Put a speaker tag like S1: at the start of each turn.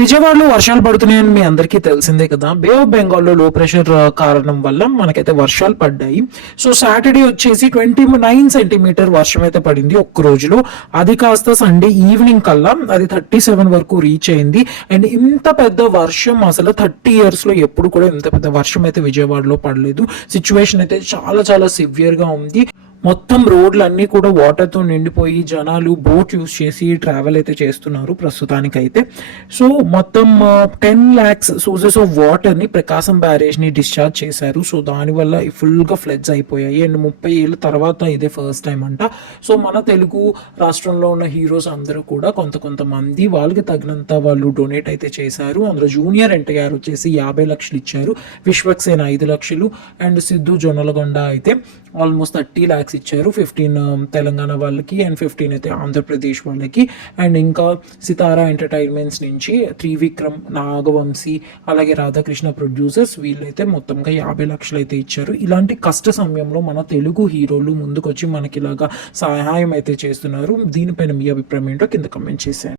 S1: విజయవాడలో వర్షాలు పడుతున్నాయని మీ అందరికీ తెలిసిందే కదా. బే ఆఫ్ బెంగాల్లో లో ప్రెషర్ uh, కారణం వల్ల మనకైతే వర్షాలు పడ్డాయి. సో సాటర్డే వచ్చేసి ట్వంటీ నైన్ సెంటీమీటర్ వర్షం అయితే పడింది ఒక్క రోజులో. అది కాస్త సండే ఈవినింగ్ కల్లా అది థర్టీ సెవెన్ వరకు రీచ్ అయింది. అండ్ ఇంత పెద్ద వర్షం అసలు థర్టీ ఇయర్స్లో ఎప్పుడు కూడా ఇంత పెద్ద వర్షం అయితే విజయవాడలో పడలేదు. సిచ్యువేషన్ అయితే చాలా చాలా సివియర్గా ఉంది. మొత్తం రోడ్లన్నీ కూడా వాటర్తో నిండిపోయి జనాలు బోట్ యూస్ చేసి ట్రావెల్ అయితే చేస్తున్నారు ప్రస్తుతానికైతే. సో మొత్తం టెన్ ల్యాక్స్ సోర్సెస్ ఆఫ్ వాటర్ని ప్రకాశం బ్యారేజ్ని డిశ్చార్జ్ చేశారు. సో దానివల్ల ఫుల్గా ఫ్లడ్స్ అయిపోయాయి. అండ్ ముప్పై ఏళ్ళ తర్వాత ఇదే ఫస్ట్ టైం అంట. సో మన తెలుగు రాష్ట్రంలో ఉన్న హీరోస్ అందరూ కూడా కొంత కొంతమంది వాళ్ళకి తగినంత వాళ్ళు డొనేట్ అయితే చేశారు. అందులో జూనియర్ ఎన్టీఆర్ వచ్చేసి యాభై లక్షలు ఇచ్చారు. విశ్వక్సేన ఐదు లక్షలు. అండ్ సిద్ధు జొన్నలగొండ అయితే ఆల్మోస్ట్ థర్టీ ల్యాక్స్ ఇచ్చారు. ఫిఫ్టీన్ um, తెలంగాణ వాళ్ళకి అండ్ ఫిఫ్టీన్ అయితే ఆంధ్రప్రదేశ్ వాళ్ళకి. అండ్ ఇంకా సితారా ఎంటర్టైన్మెంట్స్ నుంచి త్రివిక్రమ్ నాగవంశీ అలాగే రాధాకృష్ణ ప్రొడ్యూసర్స్ వీళ్ళైతే మొత్తంగా యాభై లక్షలు అయితే ఇచ్చారు. ఇలాంటి కష్ట సమయంలో మన తెలుగు హీరోలు ముందుకొచ్చి మనకి ఇలాగా సహాయం అయితే చేస్తున్నారు. దీనిపైన మీ అభిప్రాయం ఏంటో కింద కమెంట్ చేశాను